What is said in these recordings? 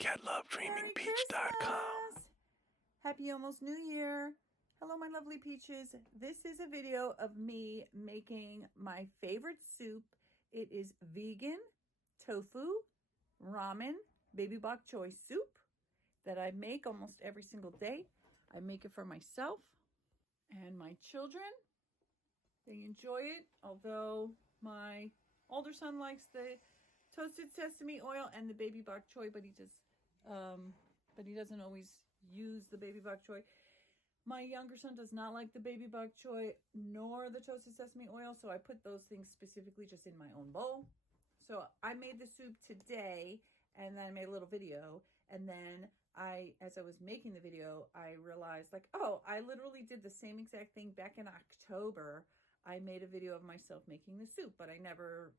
catlovedreamingpeach.com. Happy almost New Year. Hello, my lovely peaches. This is a video of me making my favorite soup. It is vegan tofu ramen baby bok choy soup that I make almost every single day. I make it for myself and my children. They enjoy it, although my older son likes the toasted sesame oil and the baby bok choy, but he doesn't always use the baby bok choy. My younger son does not like the baby bok choy nor the toasted sesame oil, so I put those things specifically just in my own bowl. So I made the soup today, and then I made a little video, and then as I was making the video, I realized I literally did the same exact thing back in October. I made a video of myself making the soup, but I never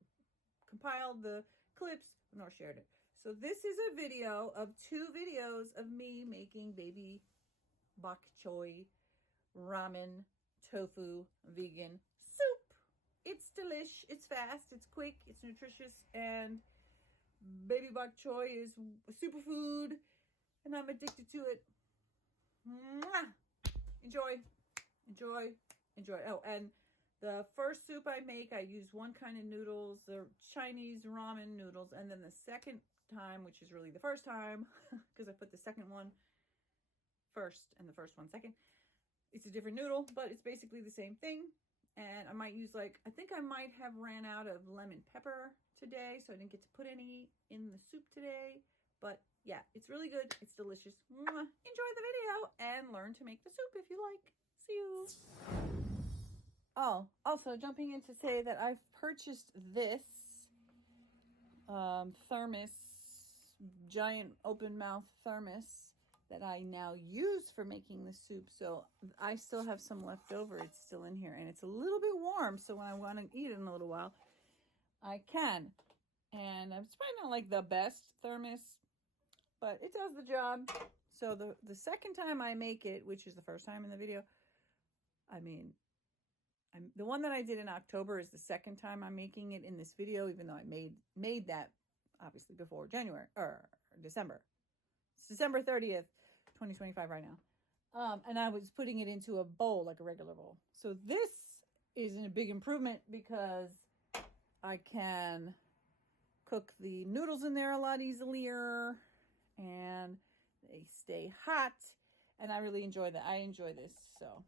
compiled the clips nor shared it. So this is a video of 2 videos of me making baby bok choy ramen tofu vegan soup. It's delish, it's fast, it's quick, it's nutritious, and baby bok choy is a superfood, and I'm addicted to it. Mwah! Enjoy, enjoy, enjoy. Oh, and the first soup I make, I use one kind of noodles, the Chinese ramen noodles, and then the second time, which is really the first time, because I put the second one first and the first one second, it's a different noodle, but it's basically the same thing. And I might use I think I might have ran out of lemon pepper today, so I didn't get to put any in the soup today. But yeah, it's really good. It's delicious. Mwah. Enjoy the video and learn to make the soup if you like. See you. Oh, also jumping in to say that I've purchased this thermos, giant open mouth thermos that I now use for making the soup. So I still have some left over. It's still in here, and it's a little bit warm, so when I want to eat it in a little while, I can. And it's probably not like the best thermos, but it does the job. So the second time I make it, which is the first time in the video, the one that I did in October is the second time I'm making it in this video, even though I made that obviously before January or December. It's December 30th, 2025 right now. And I was putting it into a bowl, like a regular bowl. So this is a big improvement because I can cook the noodles in there a lot easier, and they stay hot, and I really enjoy that. I enjoy this, so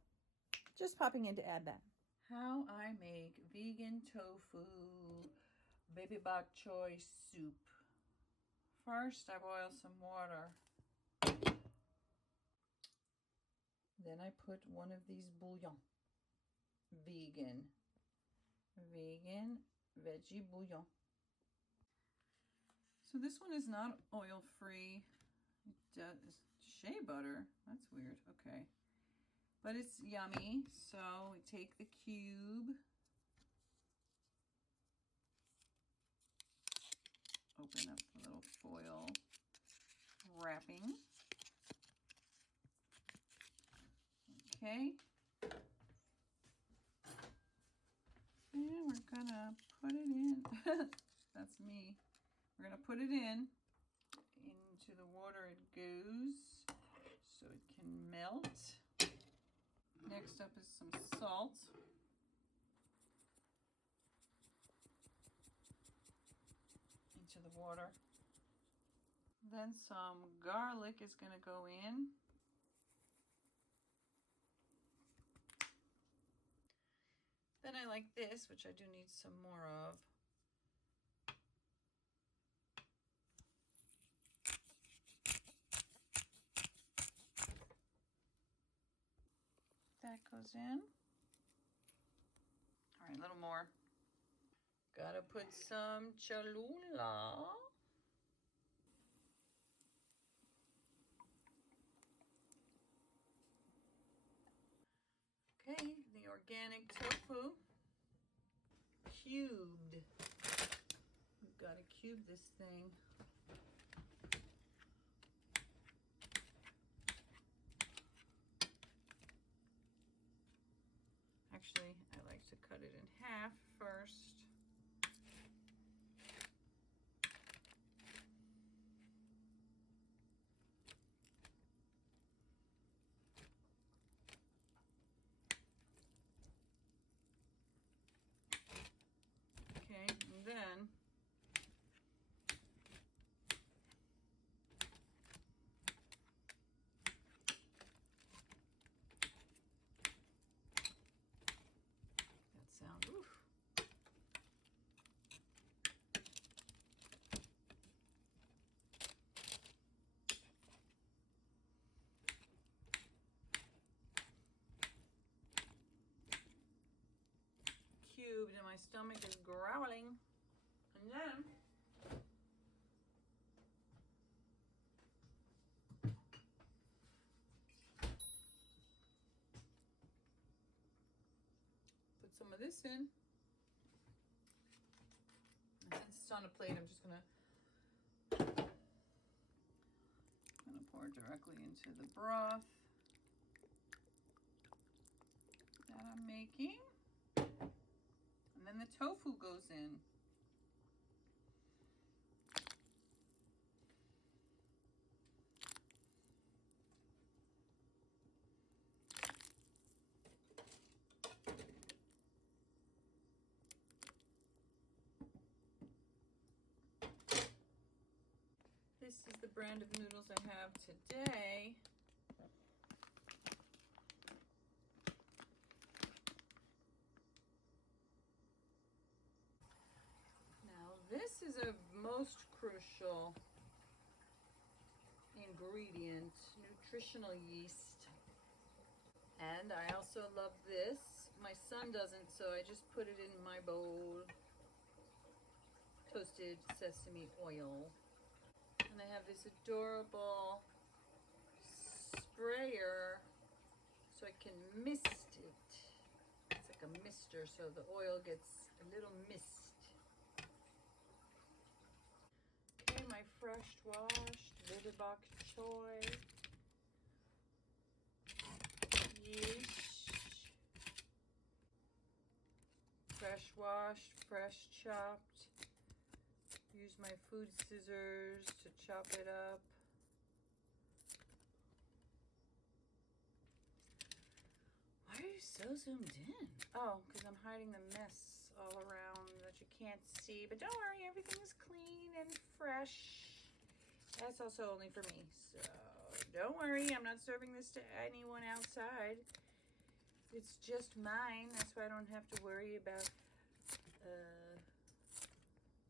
just popping in to add that. How I make vegan tofu baby bok choy soup. First, I boil some water. Then I put one of these bouillon. Vegan veggie bouillon. So this one is not oil-free. It does shea butter. That's weird. Okay. But it's yummy. So we take the cube. Open up the little foil wrapping. Okay. And we're gonna put it in. That's me. We're gonna put it into the water it goes so it can melt. Next up is some salt. Into the water. Then some garlic is gonna go in. Then I like this, which I do need some more of. That goes in. All right, a little more. Gotta put some Cholula. Okay, the organic tofu. Cubed. We've got to cube this thing. Actually, I like to cut it in half first. consumed and my stomach is growling. And then put some of this in. And since it's on a plate, I'm just gonna pour directly into the broth that I'm making. And then the tofu goes in. This is the brand of noodles I have today. Now this is a most crucial ingredient, nutritional yeast. And I also love this. My son doesn't, so I just put it in my bowl. Toasted sesame oil. And I have this adorable sprayer so I can mist it. It's like a mister, so the oil gets a little mist. Okay, my fresh washed baby bok choy. Yeesh. Fresh washed, fresh chopped. Use my food scissors to chop it up. Why are you so zoomed in? Oh, because I'm hiding the mess all around that you can't see. But don't worry, everything is clean and fresh. That's also only for me. So don't worry, I'm not serving this to anyone outside. It's just mine. That's why I don't have to worry about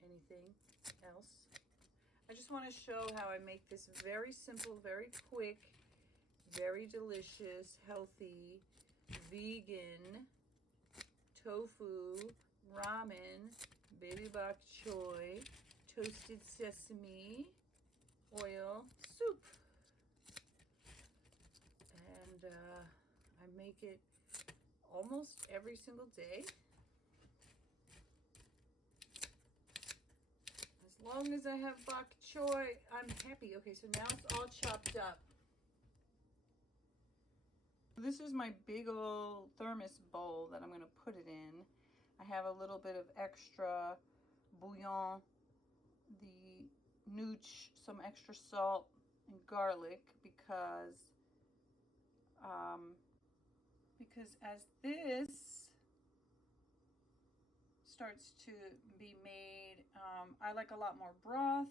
anything else. I just want to show how I make this very simple, very quick, very delicious, healthy, vegan tofu ramen, baby bok choy, toasted sesame oil soup. And I make it almost every single day. As long as I have bok choy, I'm happy. Okay, so now it's all chopped up. This is my big old thermos bowl that I'm going to put it in. I have a little bit of extra bouillon, the nooch, some extra salt and garlic because as this starts to be made, I like a lot more broth,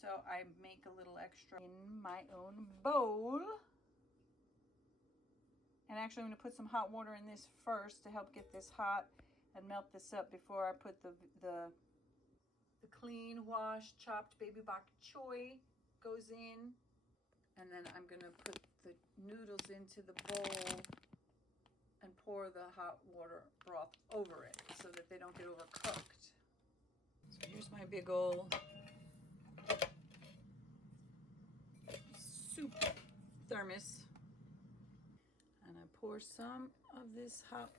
so I make a little extra in my own bowl. And actually I'm going to put some hot water in this first to help get this hot and melt this up before I put the clean washed chopped baby bok choy goes in. And then I'm going to put the noodles into the bowl and pour the hot water broth over it so that they don't get overcooked. So here's my big old soup thermos. And I pour some of this hot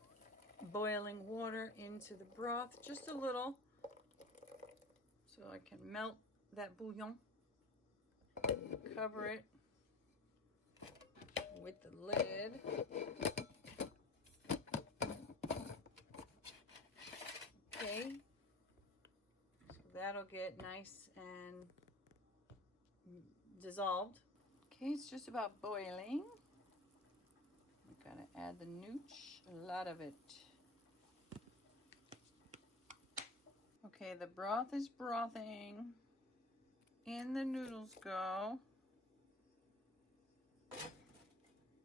boiling water into the broth, just a little, so I can melt that bouillon. Cover it with the lid. Okay, so that'll get nice and dissolved. Okay, it's just about boiling. We're gonna add the nooch, a lot of it. Okay, the broth is brothing. In the noodles go.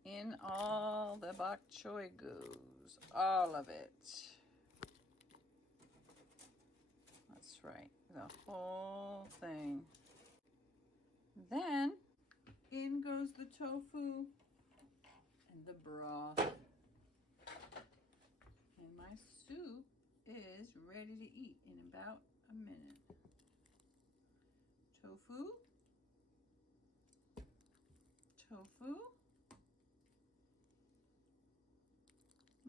In all the bok choy goes, all of it. That's right, the whole thing. Then in goes the tofu and the broth. And my soup is ready to eat in about a minute. Tofu. Tofu.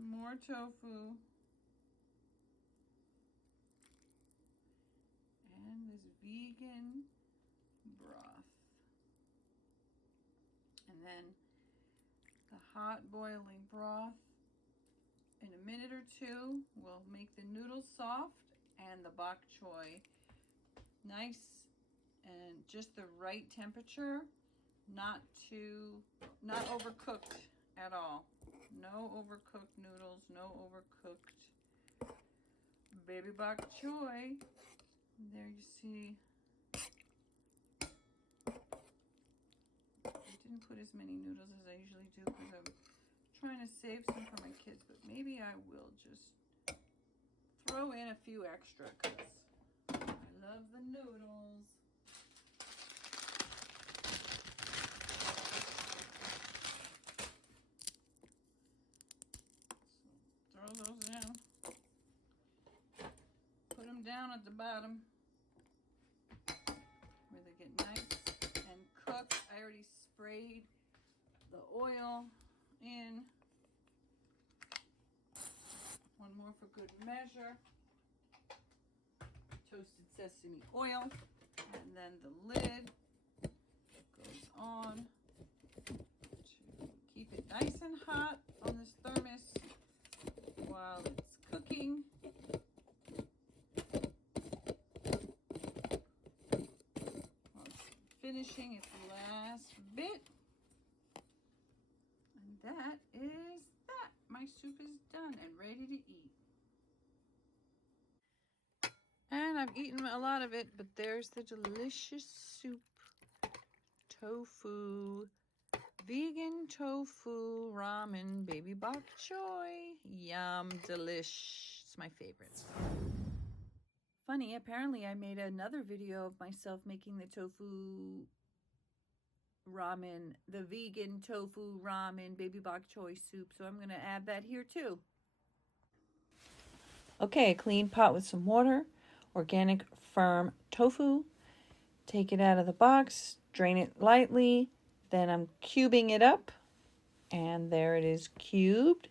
More tofu. And this vegan broth. And then the hot boiling broth in a minute or two will make the noodles soft and the bok choy nice and just the right temperature, not overcooked at all. No overcooked noodles, no overcooked baby bok choy. There you see. I didn't put as many noodles as I usually do because I'm trying to save some for my kids, but maybe I will just throw in a few extra because I love the noodles. So throw those in. Put them down at the bottom where they get nice and cooked. I already sprayed the oil in. One more for good measure. Toasted sesame oil. And then the lid goes on to keep it nice and hot on this thermos while it's cooking. While it's finishing its last bit. And that is that. My soup is done and ready to eat. And I've eaten a lot of it, but there's the delicious soup. Tofu. Vegan tofu ramen baby bok choy. Yum, delish. It's my favorite. Funny, apparently I made another video of myself making the tofu ramen, the vegan tofu ramen baby bok choy soup. So I'm going to add that here too. Okay, a clean pot with some water, organic firm tofu. Take it out of the box, drain it lightly. Then I'm cubing it up, and there it is cubed.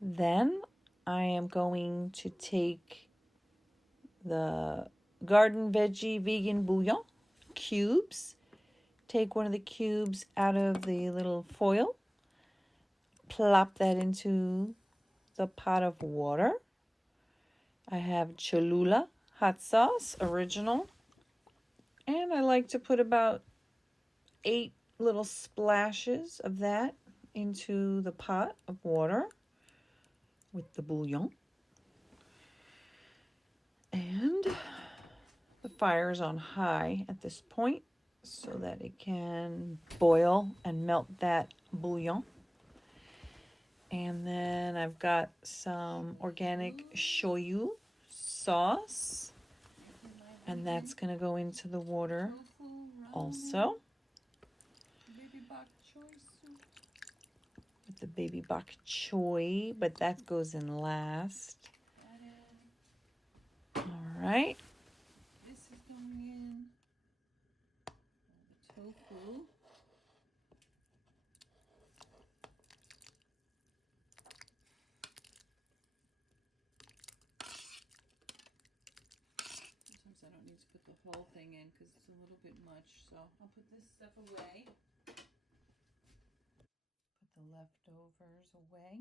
Then I am going to take the garden veggie vegan bouillon cubes. Take one of the cubes out of the little foil. Plop that into the pot of water. I have Cholula hot sauce, original. And I like to put about 8 little splashes of that into the pot of water with the bouillon. And the fire is on high at this point so that it can boil and melt that bouillon. And then I've got some organic shoyu sauce, and that's going to go into the water also. With the baby bok choy, but that goes in last. All right. This is going in the tofu. Sometimes I don't need to put the whole thing in because it's a little bit much, so I'll put this stuff away. Put the leftovers away.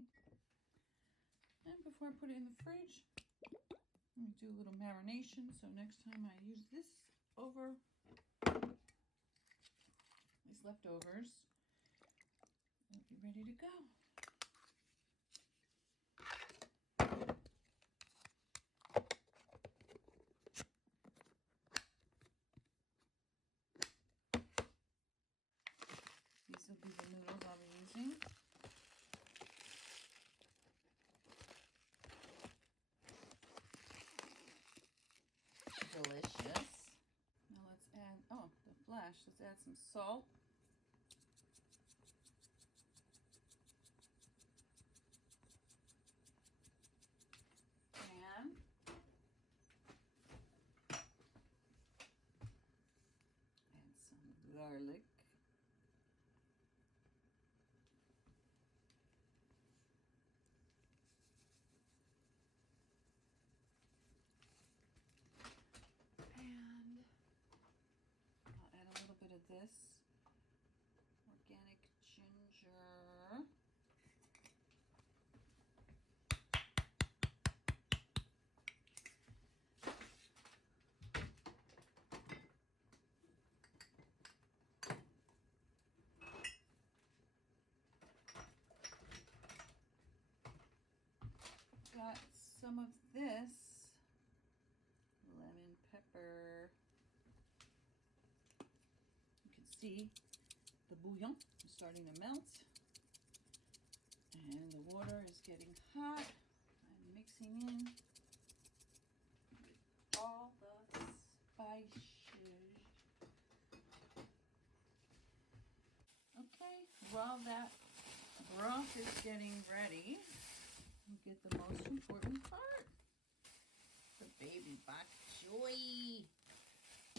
And before I put it in the fridge, let me do a little marination, so next time I use this over these leftovers, it'll be ready to go. These will be the noodles I'll be using. Delicious. Now let's add, the flesh. Let's add some salt. garlic. And I'll add a little bit of this organic ginger. Got some of this lemon pepper. You can see the bouillon is starting to melt and the water is getting hot. I'm mixing in with all the spices. Okay, while that broth is getting ready, we get the most important part, the baby bok choy.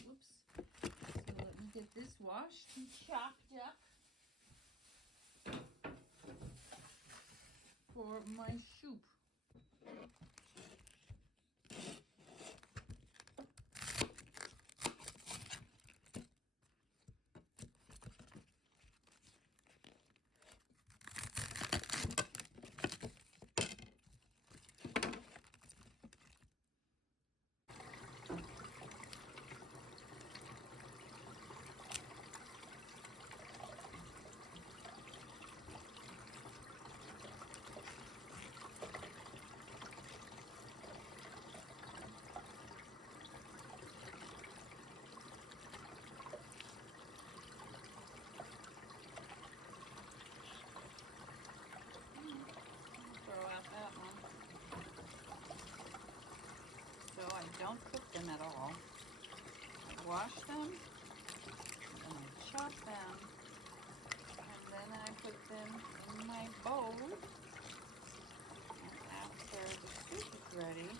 Oops. So let me get this washed and chopped up for my soup. So I don't cook them at all. I wash them, and I chop them, and then I put them in my bowl. And after the soup is ready,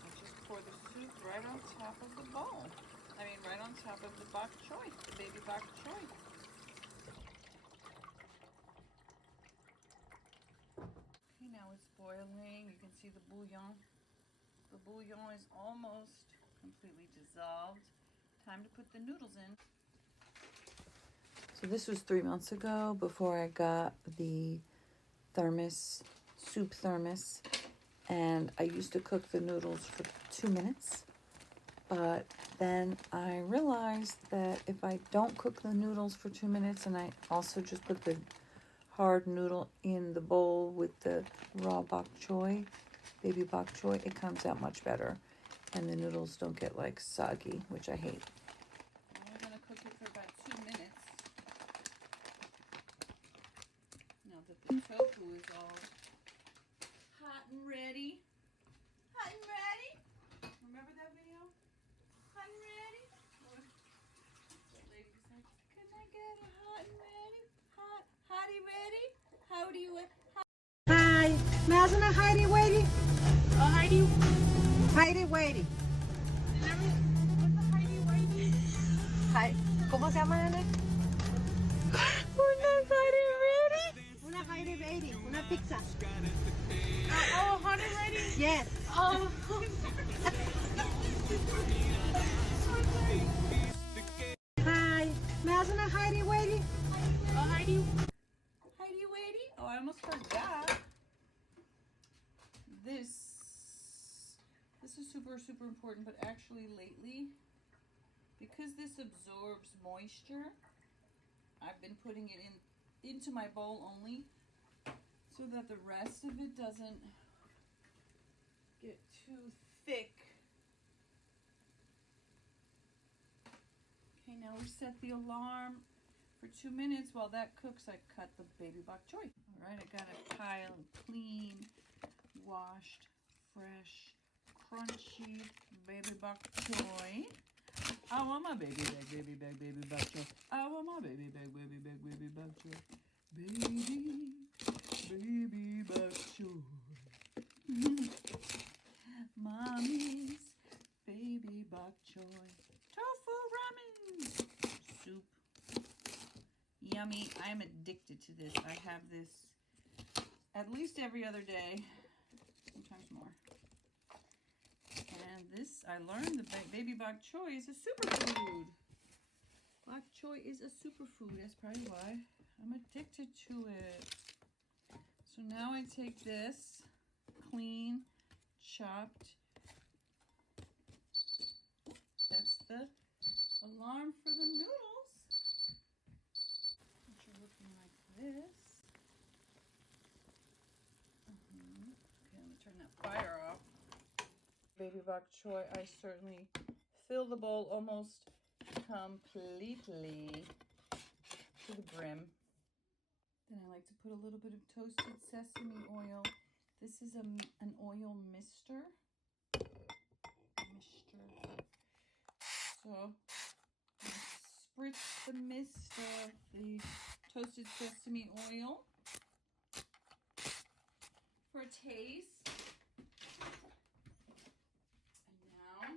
I just pour the soup right on top of the bowl. Right on top of the bok choy, the baby bok choy. Okay, now it's boiling. You can see the bouillon. The bouillon is almost completely dissolved. Time to put the noodles in. So this was 3 months ago before I got the thermos, soup thermos. And I used to cook the noodles for 2 minutes. But then I realized that if I don't cook the noodles for 2 minutes and I also just put the hard noodle in the bowl with the raw bok choy, baby bok choy, it comes out much better. And the noodles don't get like soggy, which I hate. We're going to cook it for about 2 minutes. Now that the tofu is all hot and ready. Hot and ready? Remember that video? Hot and ready? The lady said, can I get it hot and ready? Hotty ready? Howdy. Hi, nasaan na Heidi Waity? Oh, Heidi. Heidi Waity. What's the Heidi Waity? Hi, ¿cómo se llama, nene? Una Heidi ready? Una Heidi Waity, una pizza. Oh, Heidi ready? Yes. Oh. Hi, nasaan na Heidi Waity? Oh, Heidi. Heidi Waity? Oh, I almost forgot. This is super important, but actually lately, because this absorbs moisture, I've been putting it into my bowl only so that the rest of it doesn't get too thick. Okay, now we set the alarm for 2 minutes. While that cooks, I cut the baby bok choy. All right, I got a pile of clean, washed, fresh, crunchy baby bok choy. I want my baby bok choy. I want my baby bok choy. Baby bok choy. Mommy's baby bok choy. Tofu ramen soup. Yummy. I am addicted to this. I have this at least every other day, sometimes more. And this, I learned that baby bok choy is a superfood. Bok choy is a superfood. That's probably why I'm addicted to it. So now I take this clean, chopped. That's the alarm for the noodles, which are looking like this. Okay, let me turn that fire off. Baby bok choy, I certainly fill the bowl almost completely to the brim. Then I like to put a little bit of toasted sesame oil. This is an oil mister. So I spritz the mist of the toasted sesame oil for a taste. And now I'm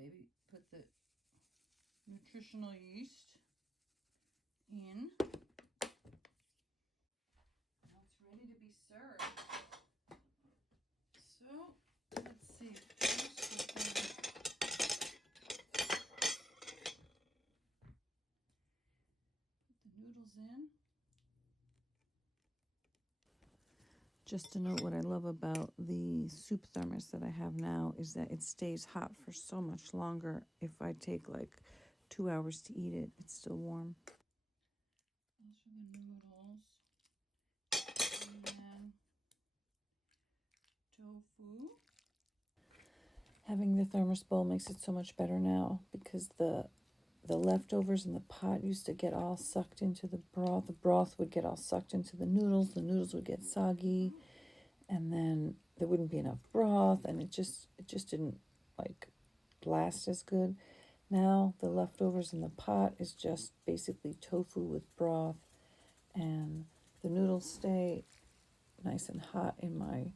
going to put the nutritional yeast in. Now it's ready to be served. So let's see. First we're going to put the noodles in. Just to note, what I love about the soup thermos that I have now is that it stays hot for so much longer. If I take like 2 hours to eat it, it's still warm. Those are the noodles. And then tofu. Having the thermos bowl makes it so much better now because the leftovers in the pot used to get all sucked into the broth. The broth would get all sucked into the noodles would get soggy, and then there wouldn't be enough broth, and it just didn't like last as good. Now the leftovers in the pot is just basically tofu with broth, and the noodles stay nice and hot in my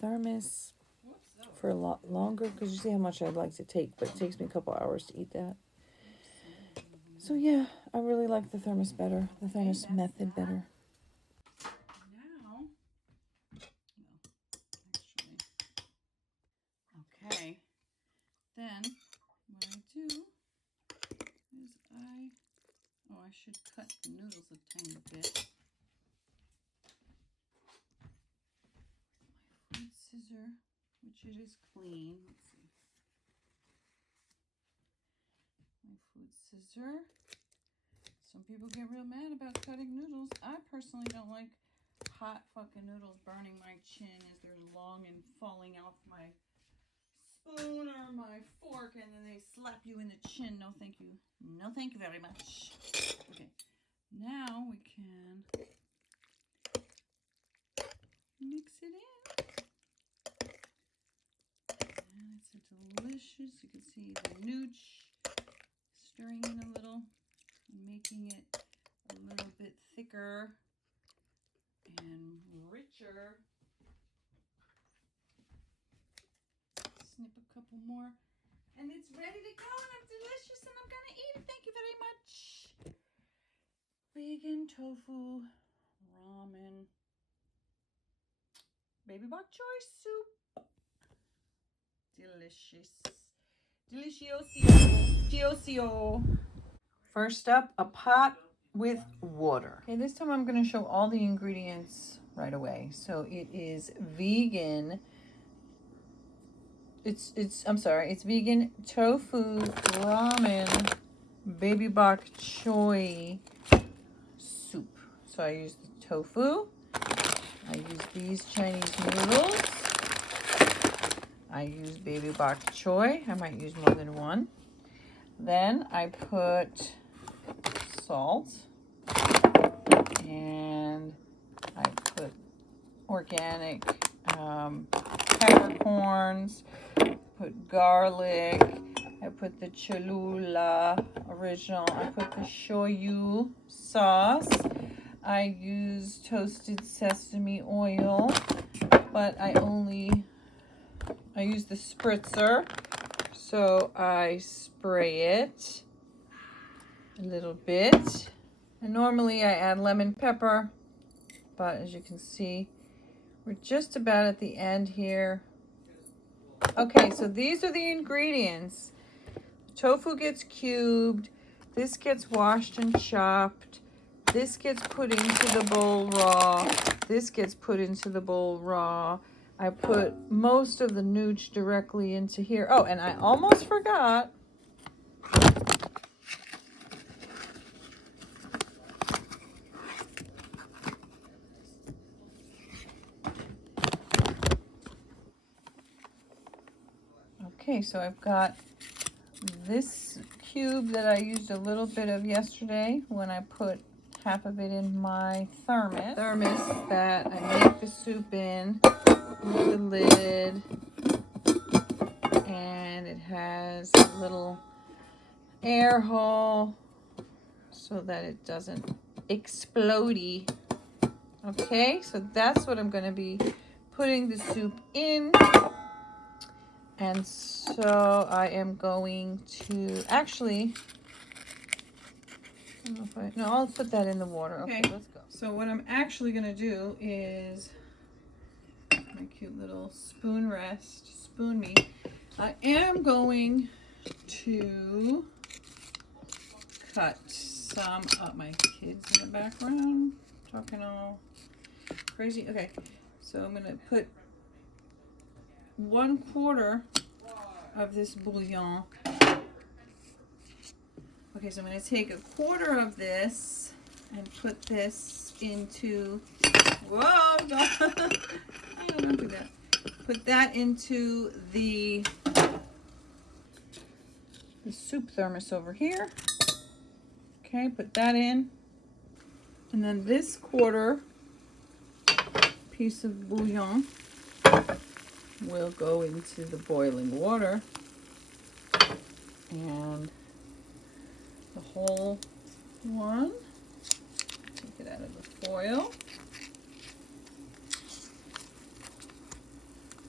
thermos for a lot longer, because you see how much I'd like to take, but it takes me a couple hours to eat that. So yeah, I really like the thermos better, the thermos method better. Now, okay, then what I do is I should cut the noodles a tiny bit. My food scissor, which it is clean. Let's see. My food scissor. Some people get real mad about cutting noodles. I personally don't like hot fucking noodles burning my chin as they're long and falling off my spoon or my fork, and then they slap you in the chin. No thank you. No thank you very much. Okay, now we can mix it in. And it's a delicious, you can see the nooch stirring in a little and making it a little bit thicker and richer. Snip a couple more, and it's ready to go, and I'm delicious, and I'm gonna eat it. Thank you very much. Vegan tofu ramen, baby bok choy soup. Delicious. Delicioso. First up, a pot with water. Okay, this time I'm going to show all the ingredients right away. So it is vegan. It's vegan tofu ramen baby bok choy soup. So I use the tofu. I use these Chinese noodles. I use baby bok choy. I might use more than one. Then I put salt, and I put organic peppercorns, put garlic, I put the Cholula original, I put the shoyu sauce, I use toasted sesame oil, but I use the spritzer. So I spray it a little bit. And normally I add lemon pepper, but as you can see, we're just about at the end here. Okay, so these are the ingredients. Tofu gets cubed. This gets washed and chopped. This gets put into the bowl raw. This gets put into the bowl raw. I put most of the nooch directly into here. Oh, and I almost forgot. Okay, so I've got this cube that I used a little bit of yesterday when I put half of it in my thermos that I make the soup in with the lid, and it has a little air hole so that it doesn't explodey. Okay, so that's what I'm going to be putting the soup in. And so I am going to actually, I don't know if no, I'll put that in the water. Okay, let's go. So what I'm actually going to do is my cute little spoon me. I am going to cut some up. My kids in the background talking all crazy. Okay, so I'm going to put 1/4 of this bouillon. Okay, so I'm going to take 1/4 of this and put this into, whoa, don't do that. Put that into the soup thermos over here. Okay, put that in. And then this 1/4 piece of bouillon will go into the boiling water, and the whole one, take it out of the foil,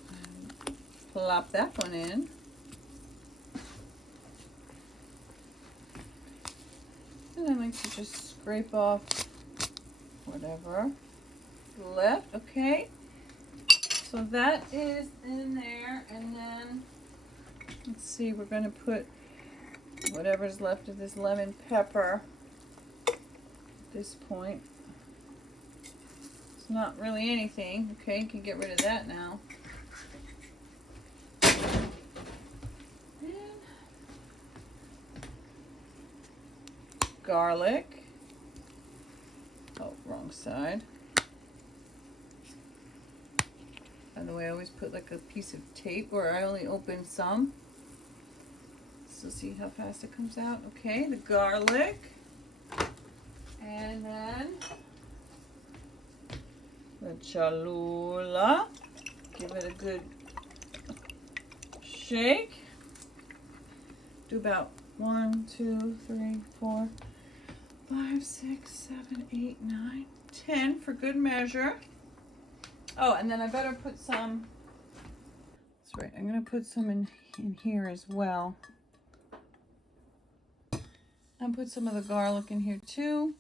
and plop that one in. And I like to just scrape off whatever left. Okay, so that is in there, and then let's see, we're going to put whatever's left of this lemon pepper at this point. It's not really anything. Okay, you can get rid of that now. And garlic. Oh, wrong side. By the way, I always put like a piece of tape, or I only open some. So see how fast it comes out. Okay, the garlic. And then the cholula. Give it a good shake. Do about 1, 2, 3, 4, 5, 6, 7, 8, 9, 10 for good measure. Oh, and then I better put some, that's right, I'm going to put some in here as well. And put some of the garlic in here too.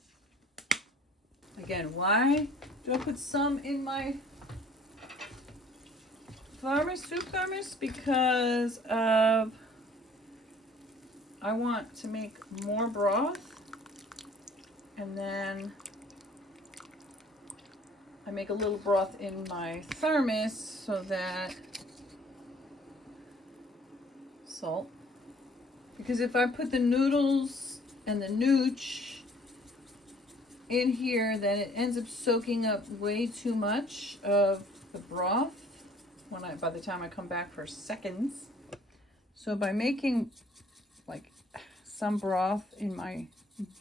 Again, why do I put some in my soup thermos? Because of, I want to make more broth, and then I make a little broth in my thermos so that, salt, because if I put the noodles and the nooch in here, then it ends up soaking up way too much of the broth by the time I come back for seconds. So by making like some broth in my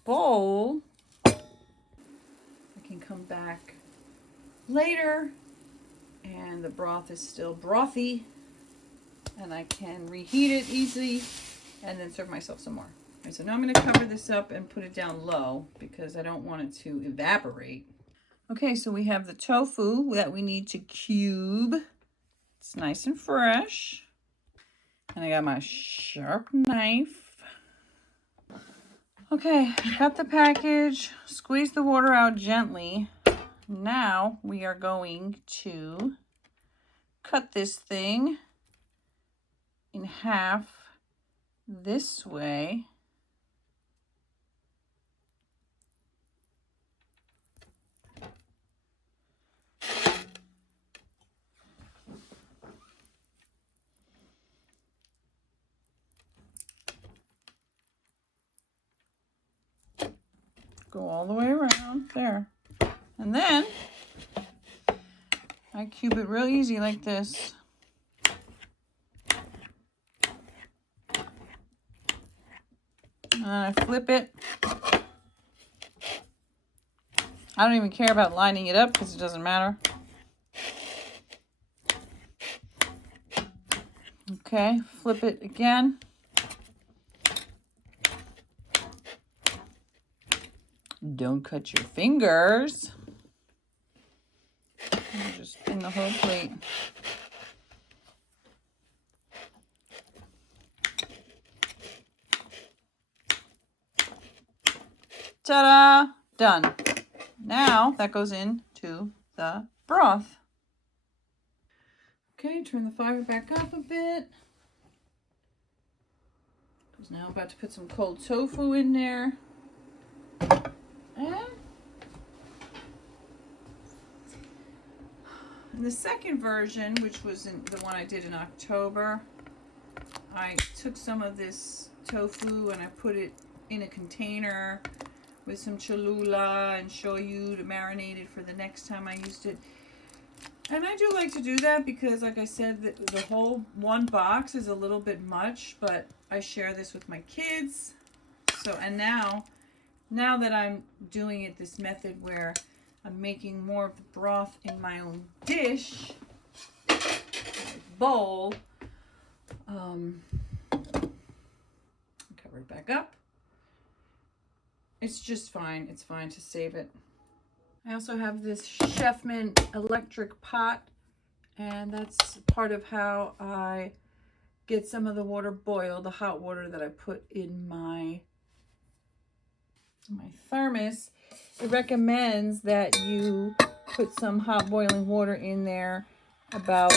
bowl, I can come back later and the broth is still brothy, and I can reheat it easily and then serve myself some more. Right, so now I'm going to cover this up and put it down low because I don't want it to evaporate. Okay, so we have the tofu that we need to cube. It's nice and fresh. And I got my sharp knife. Okay, I got the package. Squeeze the water out gently. Now we are going to cut this thing in half this way. Go all the way around there. And then I cube it real easy like this. And I flip it. I don't even care about lining it up because it doesn't matter. Okay, flip it again. Don't cut your fingers. Just spin the whole plate. Ta-da! Done. Now that goes into the broth. Okay, turn the fire back up a bit. Because now I'm about to put some cold tofu in there. And in the second version, which was the one I did in October, I took some of this tofu and I put it in a container with some Cholula and shoyu to marinate it for the next time I used it. And I do like to do that because, like I said, the whole one box is a little bit much, but I share this with my kids. So, and now that I'm doing it this method where I'm making more of the broth in my own dish, bowl, cover it back up. It's just fine. It's fine to save it. I also have this Chefman electric pot, and that's part of how I get some of the water boiled, the hot water that I put in my thermos. It recommends that you put some hot boiling water in there about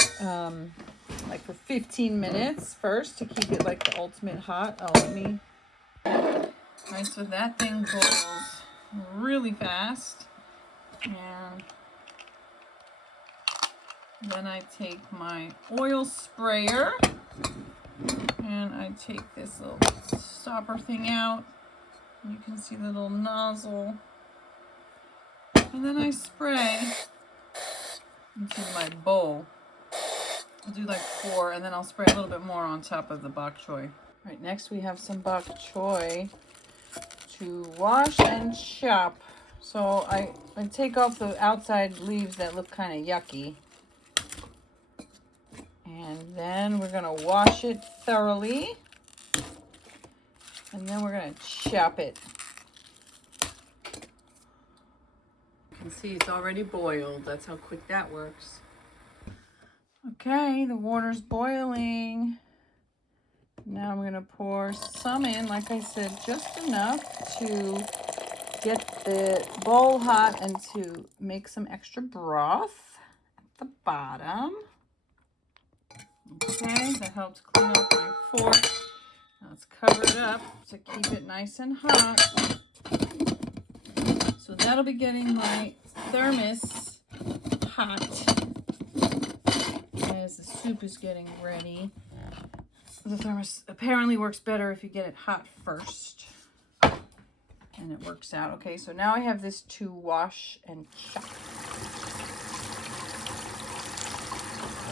like for 15 minutes first to keep it like the ultimate hot. Oh, let me. Right, so that thing boils really fast. And then I take my oil sprayer and I take this little stopper thing out. You can see the little nozzle. And then I spray into my bowl. I'll do like 4 and then I'll spray a little bit more on top of the bok choy. Right, next we have some bok choy to wash and chop. So I take off the outside leaves that look kind of yucky. And then we're going to wash it thoroughly. And then we're going to chop it. You can see it's already boiled. That's how quick that works. Okay, the water's boiling. Now I'm going to pour some in, like I said, just enough to get the bowl hot and to make some extra broth at the bottom. Okay, that helps clean up my fork. Now let's cover it up to keep it nice and hot. So that'll be getting my thermos hot as the soup is getting ready. The thermos apparently works better if you get it hot first. And it works out. Okay, so now I have this to wash and chop.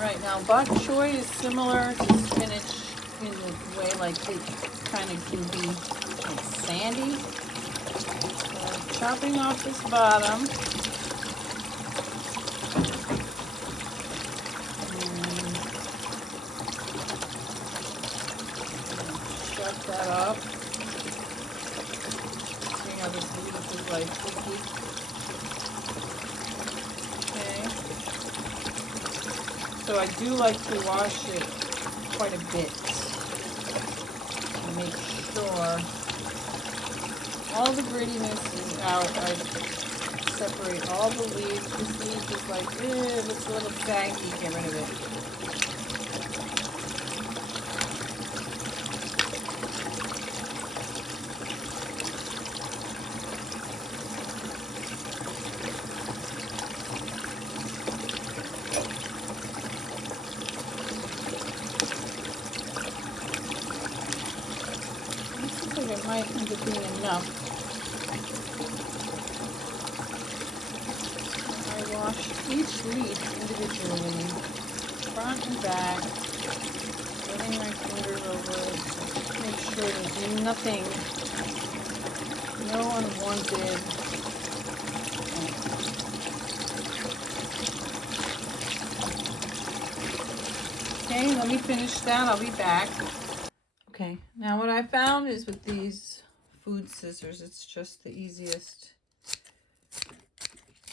Right, now bok choy is similar to spinach in the way like it kind of can be like sandy. So I'm chopping off this bottom. And chop that up. like sticky. Okay. So I do like to wash it quite a bit to make sure all the grittiness is out. I separate all the leaves. This leaf is like, it looks a little saggy. Get rid of it. It might end up being enough. I wash each leaf individually, front and back, running my fingers over it, make sure there's nothing, no unwanted. Okay, let me finish that. I'll be back. Okay, now what I found is with these food scissors, it's just the easiest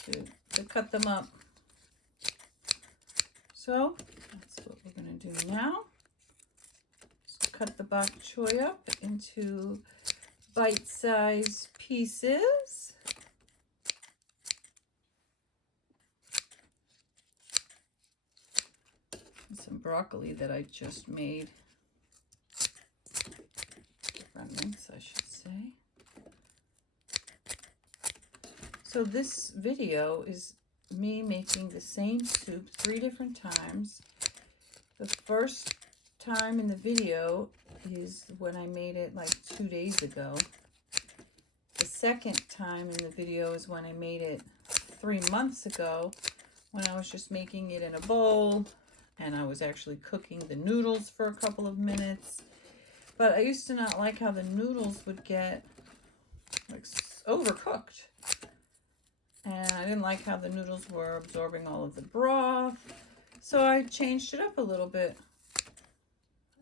to cut them up. So that's what we're going to do now. Just cut the bok choy up into bite-sized pieces. And some broccoli that I just made. Remnants, I should say. So this video is me making the same soup 3 different times. The first time in the video is when I made it like 2 days ago. The second time in the video is when I made it 3 months ago, when I was just making it in a bowl and I was actually cooking the noodles for a couple of minutes. But I used to not like how the noodles would get like overcooked. And I didn't like how the noodles were absorbing all of the broth. So I changed it up a little bit.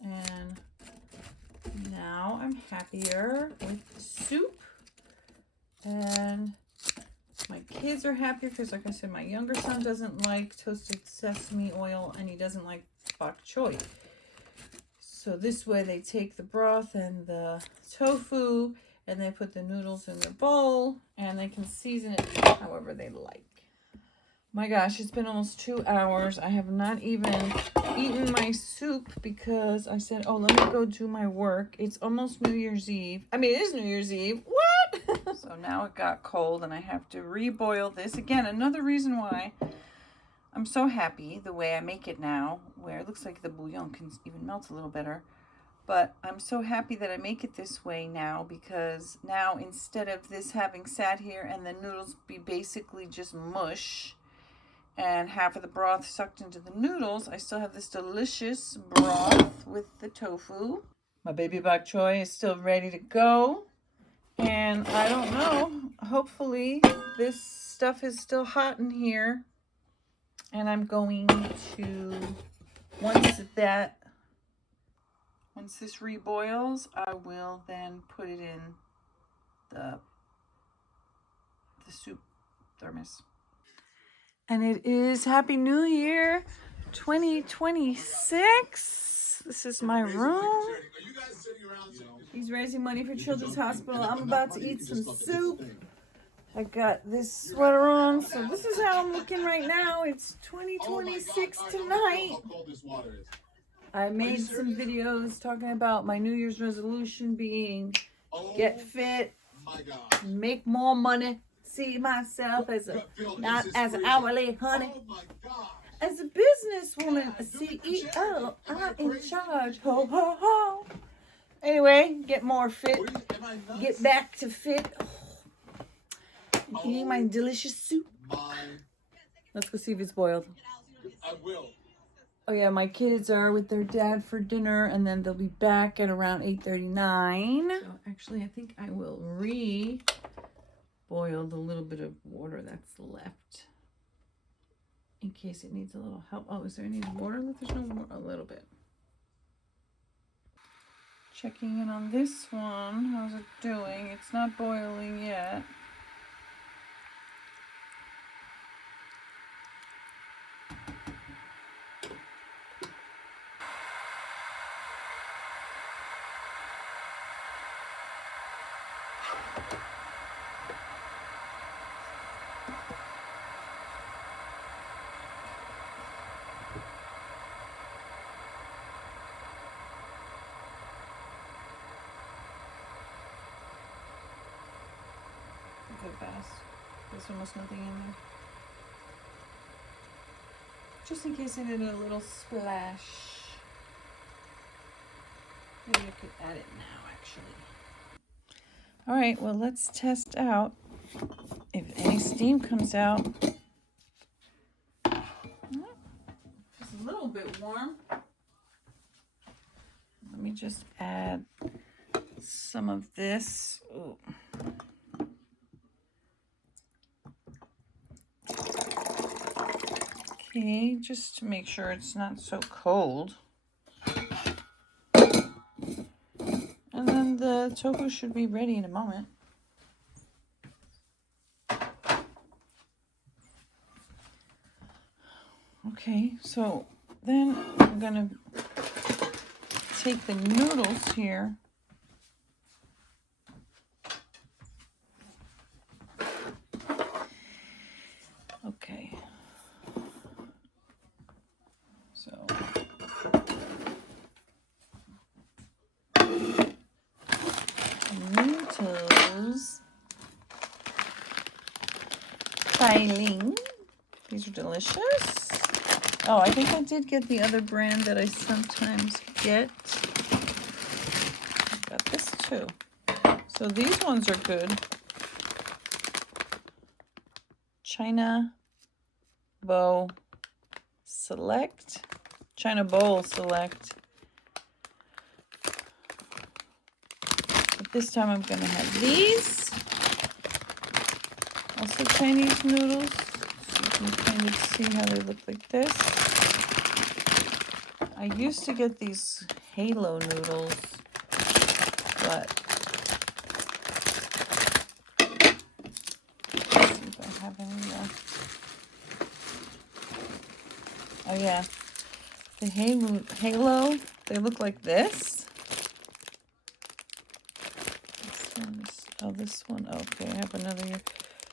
And now I'm happier with the soup. And my kids are happier because, like I said, my younger son doesn't like toasted sesame oil and he doesn't like bok choy. So this way they take the broth and the tofu and they put the noodles in their bowl and they can season it however they like. My gosh, it's been almost 2 hours. I have not even eaten my soup because I said, oh, let me go do my work. It's almost New Year's Eve. I mean, it is New Year's Eve. What? So now it got cold and I have to reboil this. Again, another reason why I'm so happy the way I make it now, where it looks like the bouillon can even melt a little better. But I'm so happy that I make it this way now, because now instead of this having sat here and the noodles be basically just mush and half of the broth sucked into the noodles, I still have this delicious broth with the tofu. My baby bok choy is still ready to go. And I don't know, hopefully this stuff is still hot in here. And I'm going to, once this reboils, I will then put it in the soup thermos. And it is Happy New Year 2026. This is my room. He's raising money for Children's Hospital. I'm about to eat some soup. I got this sweater on, so this is how I'm looking right now. It's 2026 tonight. I made some videos talking about my New Year's resolution being get fit, make more money, see myself as not as an hourly honey, as a businesswoman, a CEO. I'm in charge. Ho, ho, ho. Anyway, get more fit, get back to fit. Eating my delicious soup. Let's go see if it's boiled. I will. Oh yeah, my kids are with their dad for dinner, and then they'll be back at around 8:39. So actually, I think I will boil the little bit of water that's left in case it needs a little help. Oh, is there any water left? There's no more. A little bit. Checking in on this one. How's it doing? It's not boiling yet. Go fast. There's almost nothing in there. Just in case I did a little splash. Maybe I could add it now, actually. All right, well, let's test out if any steam comes out. It's a little bit warm. Let me just add some of this. Ooh. Okay, just to make sure it's not so cold. And then the tofu should be ready in a moment. Okay, so then I'm gonna take the noodles here. Okay. So noodles. Filing. These are delicious. Oh, I think I did get the other brand that I sometimes get. Got this too. So these ones are good. China Bowl Select. China Bowl Select. But this time I'm going to have these. Also Chinese noodles. So you can kind of see how they look like this. I used to get these halo noodles, but let's see if I have any left. Oh yeah, the halo, they look like this. Oh, this one, okay, I have another here.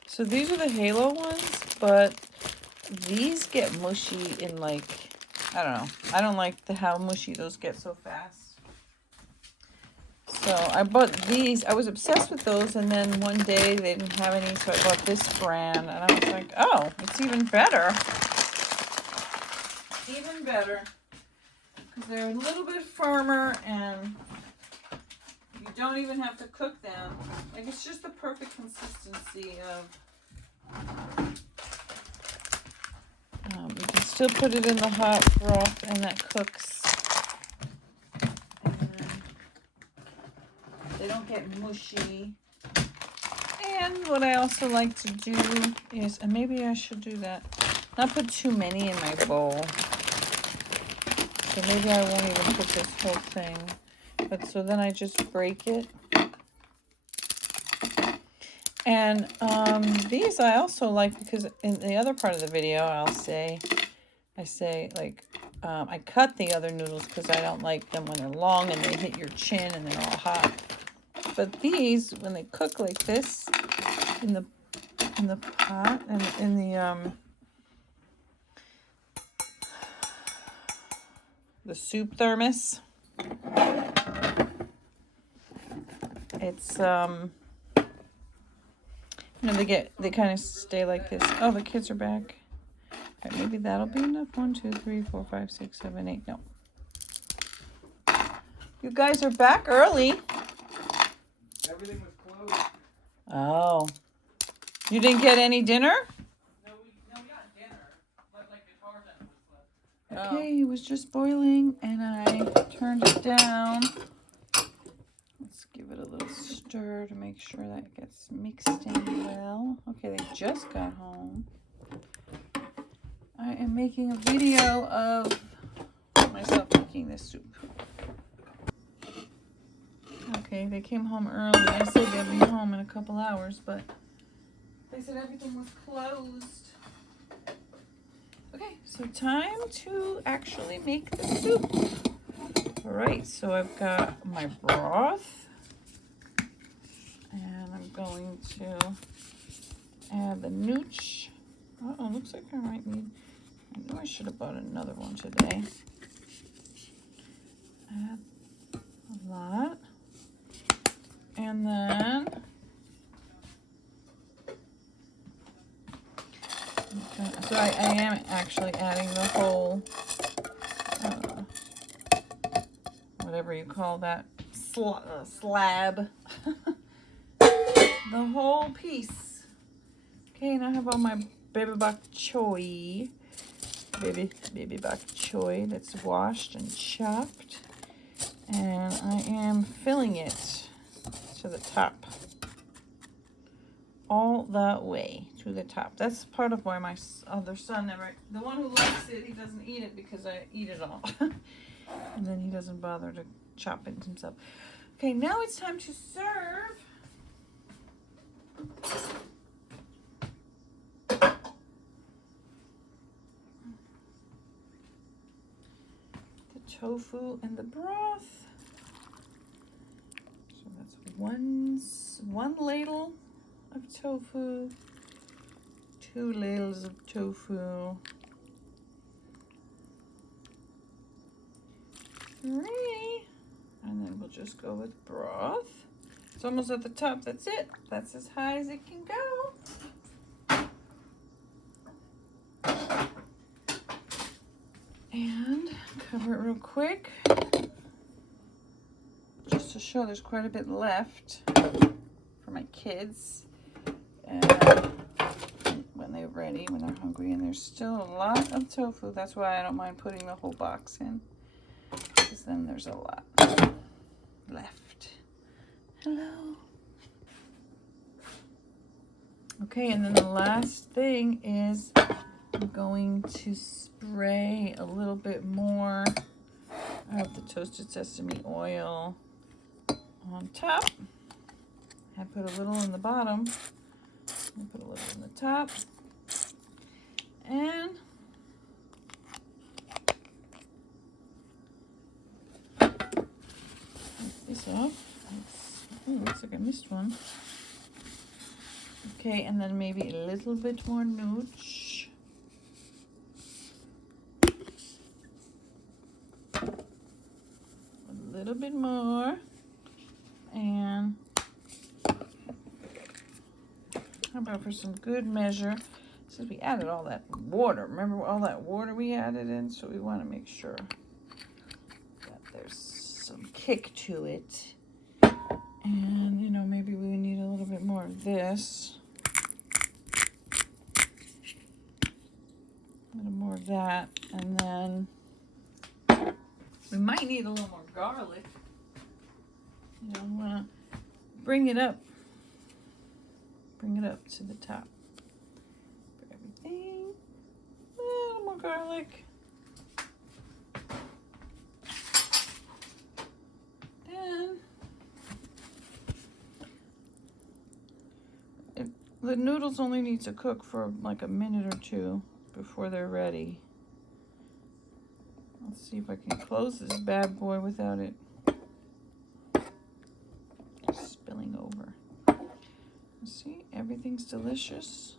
So these are the halo ones, but these get mushy in like, I don't know. I don't like how mushy those get so fast. So I bought these. I was obsessed with those, and then one day they didn't have any, so I bought this brand, and I was like, oh, it's even better. Even better. Because they're a little bit firmer, and you don't even have to cook them. Like, it's just the perfect consistency of... you can still put it in the hot broth and that cooks. And they don't get mushy. And what I also like to do is, and maybe I should do that, not put too many in my bowl. So maybe I won't even put this whole thing. But so then I just break it. And these I also like because in the other part of the video I say like I cut the other noodles because I don't like them when they're long and they hit your chin and they're all hot. But these, when they cook like this in the pot and in the soup thermos, it's you know, they kind of stay like this. Oh, the kids are back. Okay, maybe that'll be enough. 1, 2, 3, 4, 5, 6, 7, 8. No. You guys are back early. Everything was closed. Oh. You didn't get any dinner? No, we got dinner, but like the car was closed. Okay, it was just boiling and I turned it down. Let's give it a little stir to make sure that gets mixed in well. Okay, they just got home. I am making a video of myself making this soup. Okay, they came home early. I said they'll be home in a couple hours, but they said everything was closed. Okay, so time to actually make the soup. All right, so I've got my broth. And I'm going to add the nooch. Uh-oh, looks like I might need, I knew I should have bought another one today. Add a lot. And then, okay, so I am actually adding the whole, whatever you call that, slab. The whole piece. Okay, now I have all my baby bok choy. Baby bok choy that's washed and chopped. And I am filling it to the top. All the way to the top. That's part of why my other son never, the one who likes it, he doesn't eat it because I eat it all. And then he doesn't bother to chop it himself. Okay, now it's time to serve. The tofu and the broth. So that's one ladle of tofu, 2 ladles of tofu, 3, and then we'll just go with broth. It's almost at the top. That's it. That's as high as it can go. And cover it real quick, just to show there's quite a bit left for my kids. And when they're ready, when they're hungry, and there's still a lot of tofu. That's why I don't mind putting the whole box in, because then there's a lot left. Hello. Okay, and then the last thing is I'm going to spray a little bit more of the toasted sesame oil on top. I put a little in the bottom. I put a little in the top. And take this off. Oh, looks like I missed one. Okay, and then maybe a little bit more nooch. A little bit more. And how about for some good measure, since we added all that water. Remember all that water we added in? So we want to make sure that there's some kick to it. And, you know, maybe we need a little bit more of this. A little more of that. And then we might need a little more garlic. You know, we want to bring it up. Bring it up to the top. For everything. A little more garlic. Then the noodles only need to cook for like a minute or 2 before they're ready. Let's see if I can close this bad boy without it spilling over. See, everything's delicious.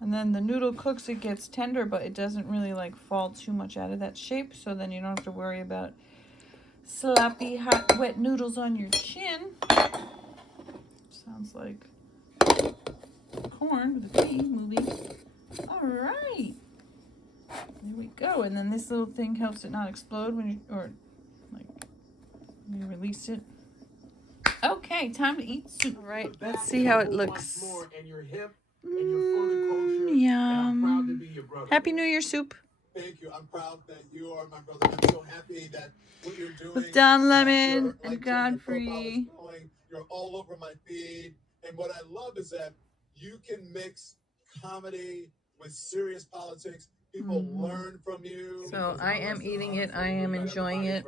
And then the noodle cooks, it gets tender, but it doesn't really like fall too much out of that shape. So then you don't have to worry about sloppy, hot, wet noodles on your chin. Sounds like corn with a P movie. All right. There we go. And then this little thing helps it not explode when you, or like, when you release it. Okay, time to eat soup. All right, let's see how it looks. Yum. Happy New Year soup. Thank you. I'm proud that you are my brother. I'm so happy that what you're doing with Don Lemon and Godfrey. You're all over my feed. And what I love is that you can mix comedy with serious politics. People learn from you. So I am eating it. I am enjoying it.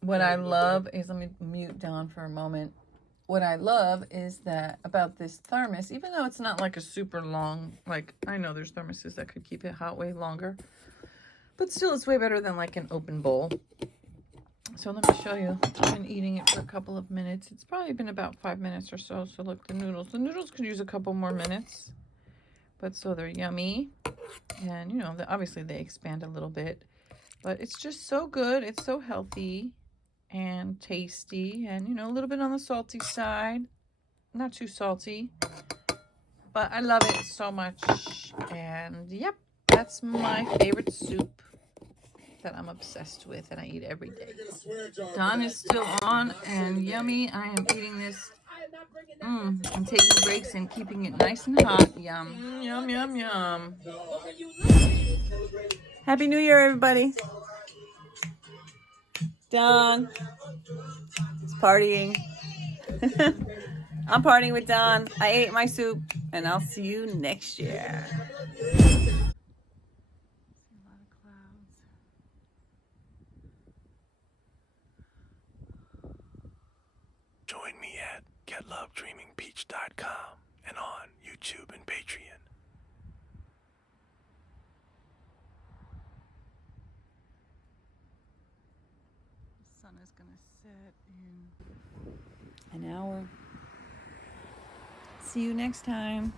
What I love is, let me mute Don for a moment. What I love is that about this thermos, even though it's not like a super long, like I know there's thermoses that could keep it hot way longer, but still it's way better than like an open bowl. So let me show you. I've been eating it for a couple of minutes. It's probably been about 5 minutes or so. So look, the noodles. The noodles could use a couple more minutes. But so they're yummy. And, you know, obviously they expand a little bit. But it's just so good. It's so healthy and tasty. And, you know, a little bit on the salty side. Not too salty. But I love it so much. And, yep, that's my favorite soup that I'm obsessed with and I eat every day. Don is still on and yummy. I am eating this. I'm taking breaks and keeping it nice and hot. Yum, yum, yum, yum. Happy New Year, everybody. Don is partying. I'm partying with Don. I ate my soup and I'll see you next year. Join me at getlovedreamingbeach.com and on YouTube and Patreon. The sun is going to set in an hour. See you next time.